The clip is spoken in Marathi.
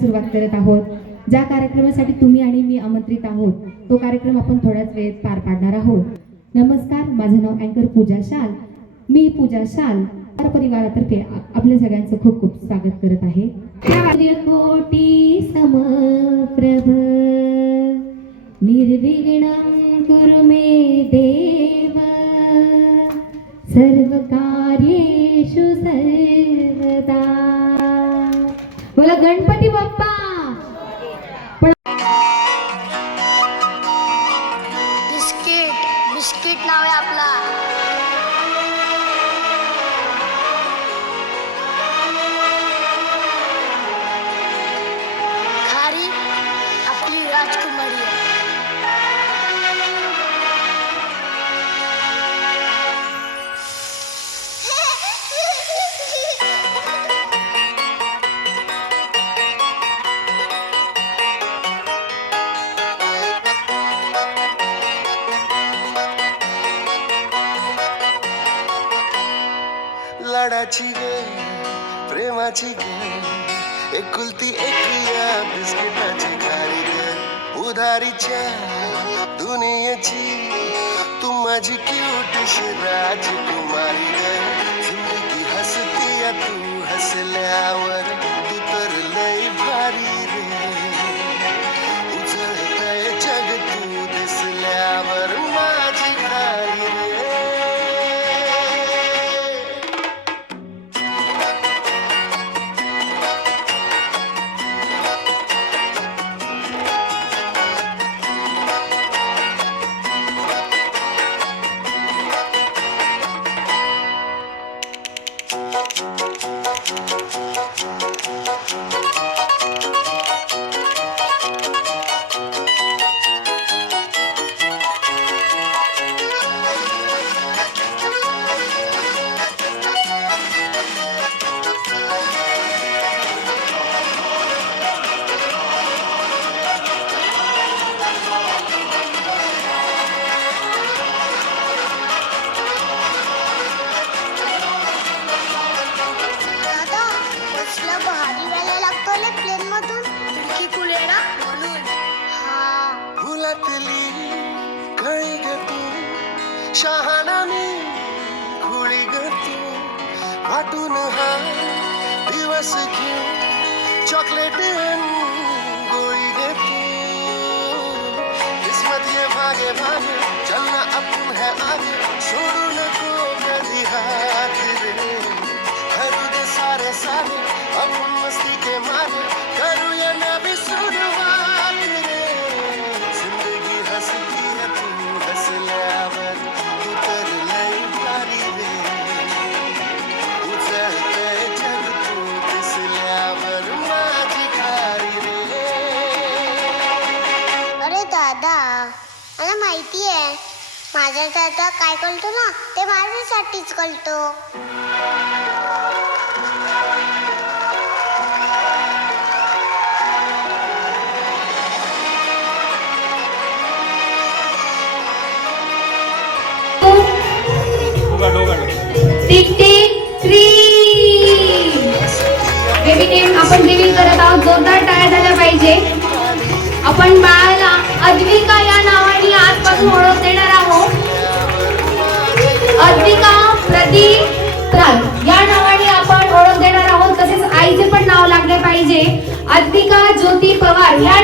सुरुवात करत आहोत. ज्या कार्यक्रमासाठी तुम्ही आणि मी आमंत्रित आहोत तो कार्यक्रम आपण थोड्याच वेळेत पार पाडणार आहोत. नमस्कार, माझं नाव अँकर पूजा शाल. मी पूजा शाल परिवारातर्फे आपल्या सगळ्यांचं खूप खूप स्वागत करत आहे. कोटी समप्रभ निर्विघ्नं कुरु मे देव सर्व कार्येषु सर्वदा. बोला गणपती बाप्पा. बिस्किट नाव आहे आपला. खारी आपली राजकुमारी आहे. लाडाची गे प्रेमाची गे एकुलती एक या बिस्किटाची खारी गे उधारीच्या दुनियेची तू माझी क्यूटशी राजकुमारी गे. जिंदगी हसती या तू हसल्यावर तू तर लय भारी रे. उजळतय जग तू दिसल्यावर माझी खारी रे. कळी ग तू शहाणानी खुळी ग तू वाटून हा दिवस घेऊ चॉकलेट गोळी ग तू. किस्मत ये भागे भागे चलना अपन है आगे छोड़ू नको कभी हाथ रे. हरू दे सारे सारे अपन मस्ती के मारे करू या ना भी शुरुआत रे. जिंदगी हंसती है तू हंसल्यावर तू तर लय भारी रे. उजळतय जग तू दिसल्यावर माझी खारी रे. अरे दादा, मला माहिती आहे माझा दादा काय करतो ना ते माझ्यासाठीच करतो. बेबी नेम आपण रिव्हील करत आहोत. जोरदार टाळ्या झाल्या पाहिजे. आपण बाळाला अद्विका या नावाने आजपासून ओळख देणार आहोत. अद्विका प्रदीप त्राल या नावाने आपण ओळख देणार आहोत. तसेच आईचे पण नाव लागले पाहिजे. अद्विका ज्योती पवार या